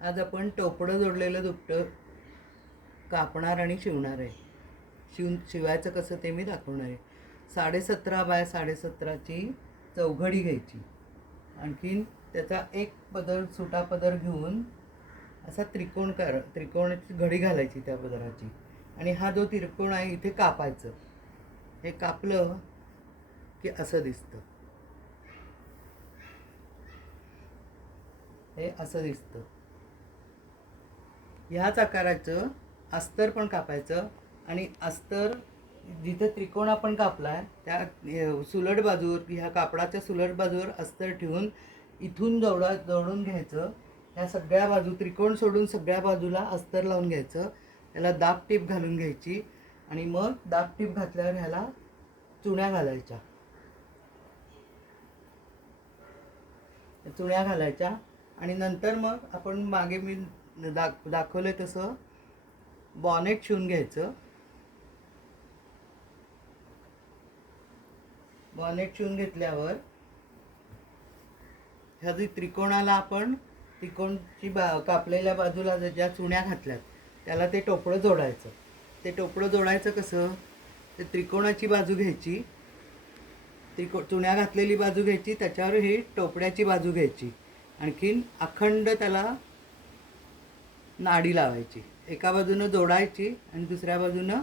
आज आपण टोपडं जोडलेलं दुपटं कापणार आणि शिवणार आहे. शिवायचं कसं ते मी दाखवणार आहे. 17.5 बाय 17.5ची चौघडी घ्यायची. आणखीन त्याचा एक पदर सुटा पदर घेऊन असा त्रिकोणाची घडी घालायची त्या पदराची. आणि हा जो त्रिकोण आहे इथे कापायचं. हे कापलं की असं दिसतं. हे असं दिसतं. ह्याच आकाराचं अस्तर पण कापायचं. आणि अस्तर जिथे त्रिकोण आपण कापलाय त्या सुलट बाजूवर, ह्या कापडाच्या सुलट बाजूवर अस्तर ठेवून इथून जोडून घ्यायचं. ह्या सगळ्या बाजू त्रिकोण सोडून सगळ्या बाजूला अस्तर लावून घ्यायचं. त्याला दाब टीप घालून घ्यायची. आणि मग दाब टीप घातल्यावर ह्याला चुण्या घालायच्या. चुण्या घालायच्या आणि नंतर मग आपण मागे मी दाखवलं तसं बॉनेट शिवून घ्यायचं. बॉनेट शिवून घेतल्यावर ह्या जी त्रिकोणाला आपण कापलेल्या बाजूला ज्या चुण्या घातल्यात त्याला ते टोपडं जोडायचं. ते टोपडं जोडायचं कसं, ते त्रिकोणाची बाजू घ्यायची, चुण्या घातलेली बाजू घ्यायची, त्याच्यावर ही टोपड्याची बाजू घ्यायची. आणखीन अखंड त्याला नाडी लावायची. एका बाजूनं जोडायची आणि दुसऱ्या बाजूनं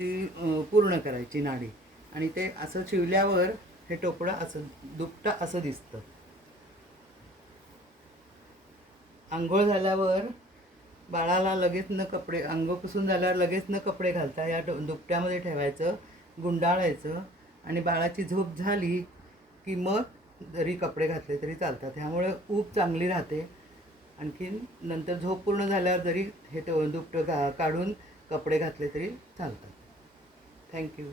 ती पूर्ण करायची नाडी. आणि ते असं शिवल्यावर हे टोपडं असं दुपटं असं दिसतं. आंघोळ झाल्यावर बाळाला लगेच अंघोळ पुसून झाल्यावर लगेच कपडे घालता या दुपट्यामध्ये ठेवायचं, गुंडाळायचं. आणि बाळाची झोप झाली की मग जरी कपडे घातले तरी चालतात. ह्यामुळे ऊब चांगली राहते. आणखीन नंतर झोप पूर्ण झाल्यावर जरी हे दुपटं काढून कपडे घातले तरी चालतात. थँक्यू.